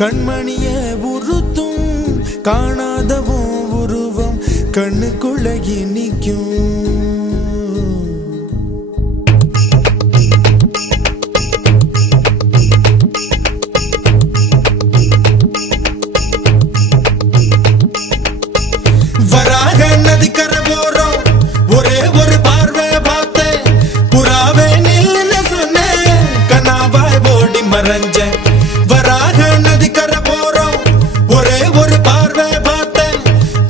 கண்மணிய உறுத்தும் காணாதவோ உருவம் கண்ணுக்குள்ள நிற்கும். வராக நதிக்கரை போறோம், ஒரே ஒரு பார்வை பார்த்தேன், புறாவே நில்லுன்னு சொன்னேன், கனாவாய் ஓடி மறைஞ்சேன். வராக நதிக்கரை போறோம், ஒரே ஒரு பார்வை பார்த்தேன்,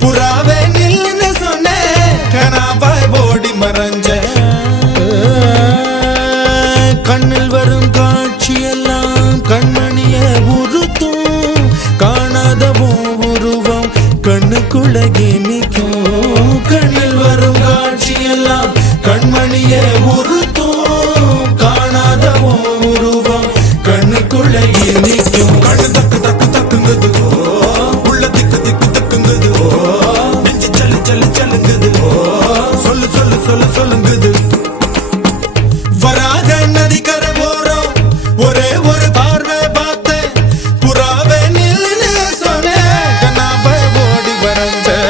புறாவே நில்லுன்னு சொன்னேன், கனாவாய் ஓடி மறைஞ்சேன். கண்ணில் வரும் காட்சியெல்லாம் கண்மணிய உறுத்தும் காணாதவோ உருவம் கண்ணுக்குள்ள நிற்கும். கண்ணில் வரும் காட்சியெல்லாம் கண்மணிய உறுத்தும் காணாதவோ உருவம் கண்ணுக்குள்ள நிற்கும். கண்ணு தக்கு தக்கு தக்குங்குது, உள்ள திக்கு திக்கு தக்குங்குது, நெஞ்சு சல்லு சல்லு சல்லுங்குது, சொல்லு சொல்லு சொல்லு சொல்லுங்குது. வராக நதிக்கரை போறோம், ஒரே ஒரு பார்வை பார்த்தேன், புறாவே நில்லுன்னு சொன்னேன், கனாவாய் ஓடி மறைஞ்சேன்.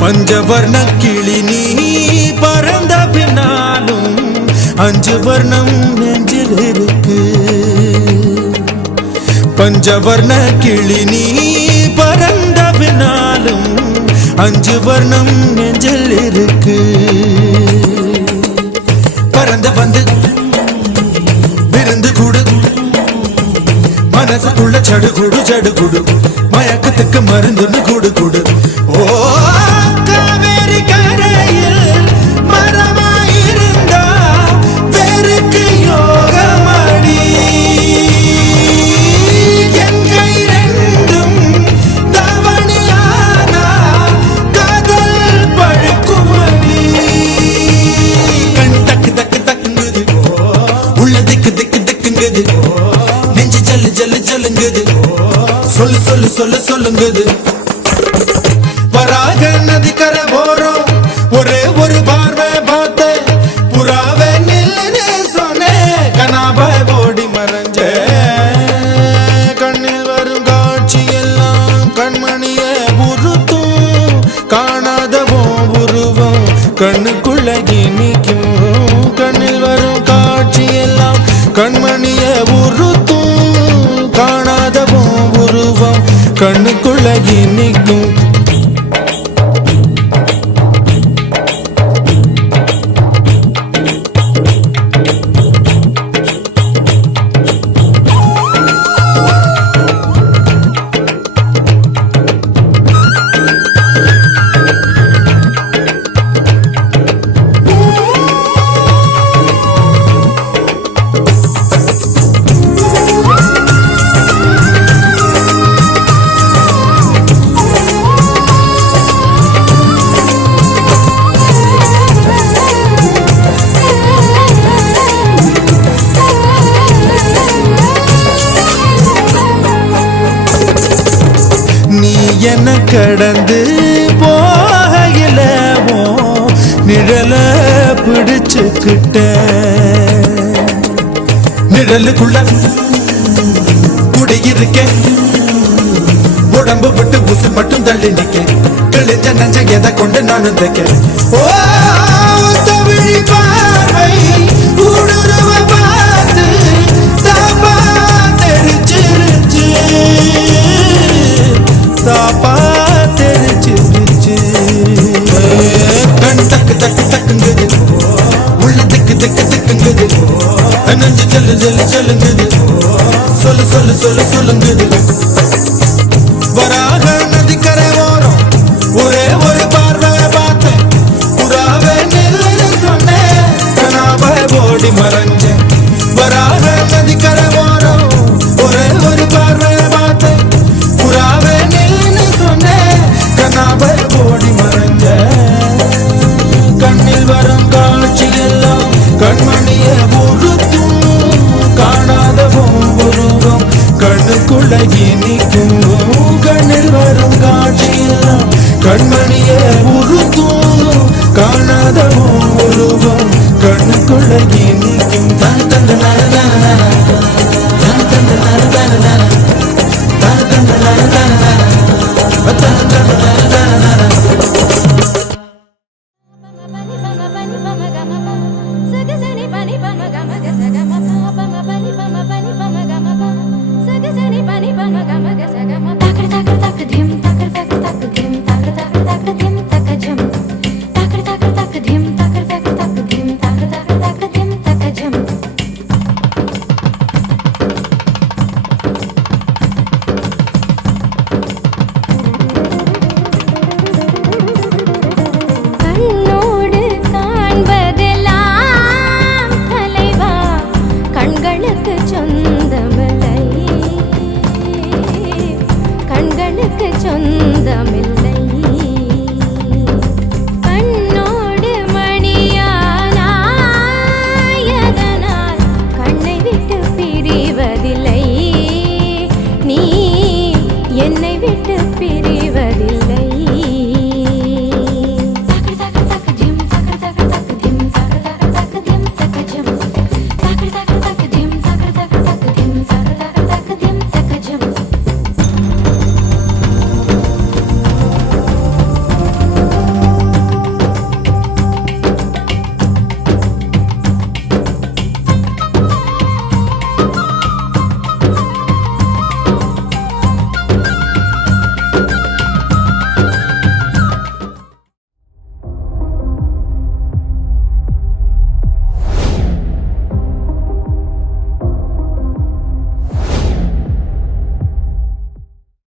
பஞ்சவர்ண கிளி நீ பறந்த பின்னாலும் 5 வர்ணம் நெஞ்சில் இருக்கு. பஞ்சவர்ண கிளி நீ பறந்த பின்னாலும் 5 வர்ணம் நெஞ்சில் இருக்கு. பறந்து வந்து விருந்து குடு, மனசுக்குள்ள சடுகுடு சடுகுடு, மயக்கத்துக்கு மருந்துன்னு குடு குடு. ஓ காவேரி கரையில் மரமாயிருந்தா வேருக்கு யோகமடி, என் கை ரெண்டும் தவணியானா காதல் பழுக்குமடி. கண் தக்கு தக்கு தக்குங்குது, உள்ள திக்கு திக்கு திக்குங்குது, நெஞ்சு ஜல்லு ஜல்லு ஜல்லுங்குது, சொல்லு சொல்லு சொல்லு சொல்லுங்குது. வராக நதிக்கரை போறோம், ஒரே ஒரு பார்வை பார்த்தேன், புறாவே நில்லுன்னு சொன்னேன், கனாவாய் ஓடி மறைஞ்சேன். கண்ணில் வரும் காட்சியெல்லாம் கண்மணிய உறுத்தும் காணாதவோ உருவம் கண்ணுக்குள்ள நிற்கும். கண்ணில் வரும் காட்சியெல்லாம் கண்மணிய உறுத்தும் காணாதவோ உருவம் கண்ணுக்குள்ள நிற்கும். என்ன கடந்து போகையில நிழல பிடிச்சுக்கிட்ட, நிழலுக்குள்ள குடியிருக்கேன், உடம்பு விட்டு உசு மட்டும் தள்ளி நிக்க, கிழிஞ்ச நஞ்ச எதை கொண்டு நானும் தைக்க. ஓ தவிழி பார்வை ஊடுருவ பார்த்து தாப்பா தெரிச்சிருச்சு, தாப்பா தெரிச்சிருச்சு. கண் தக்கு தக்கு தக்குங்குது, உள்ள திக்கு திக்கு திக்குங்குது, நெஞ்சு ஜல்லு ஜல்லு ஜல்லுங்குது, சொல்லு சொல்லு சொல்லு சொல்லுங்குது. வராக நதிக்கரை ஓரம், ஒரே ஒரு பார்வை பார்த்தேன், புறாவே நில்லுன்னு சொன்னேன், கனாவாய் ஓடி மறைஞ்சேன். வராக நதிக்கரை ஓரம் ஒரே ஒரு பார்வை பார்த்து புறாவே நின்னு சொன்னேன் கனாவை ஓடி மறைஞ்ச கண்ணில் வரும் காட்சி எல்லாம் கண்மணிய உறுத்தும் காணாத உருவம் கண்ணுக்குள்ள இனிக்கும் கண்ணில் வரும் காட்சி எல்லாம் கண்மணிய உறுத்தும் காணாத உருவம் கண்ணுக்குள்ள இனிக்கும் தன் தந்த நர நர நர தன் தந்த நர நர நர தன் தந்த நர நர நர தன் தந்த நர நர நர என்னை விட்டு பிரி